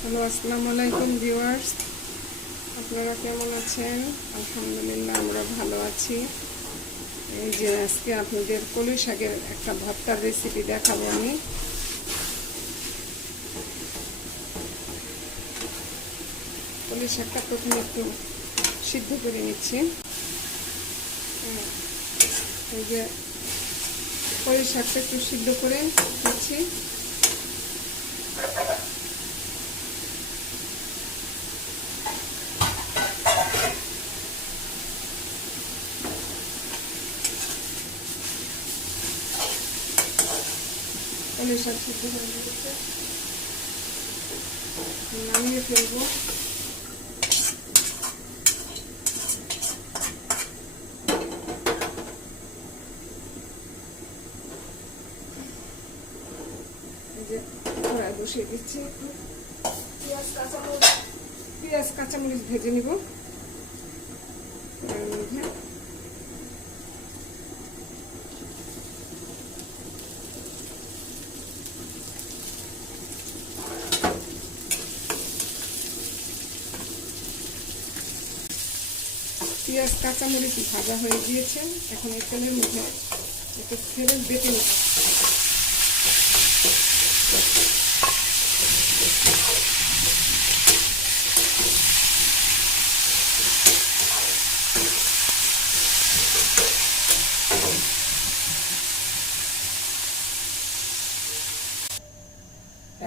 Hello, আসসালামু আলাইকুম viewers. আপনারা কেমন আছেন? আলহামদুলিল্লাহ, আমরা ভালো আছি। এই যে আজকে আপনাদের কলই শাকের একটা ভর্তার রেসিপি দেখাবো আমি। কলই শাকটা প্রথমে একটু সিদ্ধ করে নিচ্ছি। এই যে কলই শাকটা একটু সিদ্ধ করে নিচ্ছি। কলই শাক সিদ্ধ করে নিচ্ছে, নামিয়ে ফেলবো। কড়াই বসিয়ে দিচ্ছি, পেঁয়াজ কাঁচামরিচ ভেজে নিব কড়াইয়ের মধ্যে। পেঁয়াজ কাঁচামরিচ ভাজা হয়ে গিয়েছে, এখন এই তেলের মধ্যে একটু ছেড়ে বেটে নিব।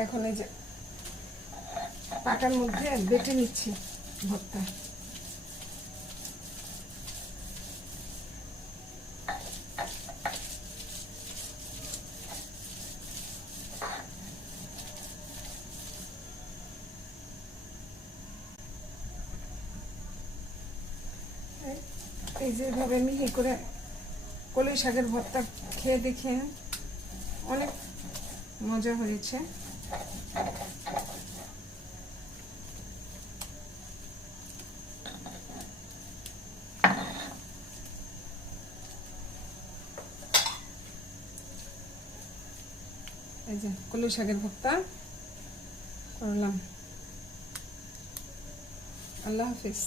এখন এই যে পাটার মধ্যে বেটে নিচ্ছি ভর্তা। এই যেভাবে মিহি করে কলই শাকের ভর্তা খেয়ে দেখে অনেক মজা হয়েছে। এই যে কলই শাকের ভর্তা করলাম। আল্লাহ হাফিজ।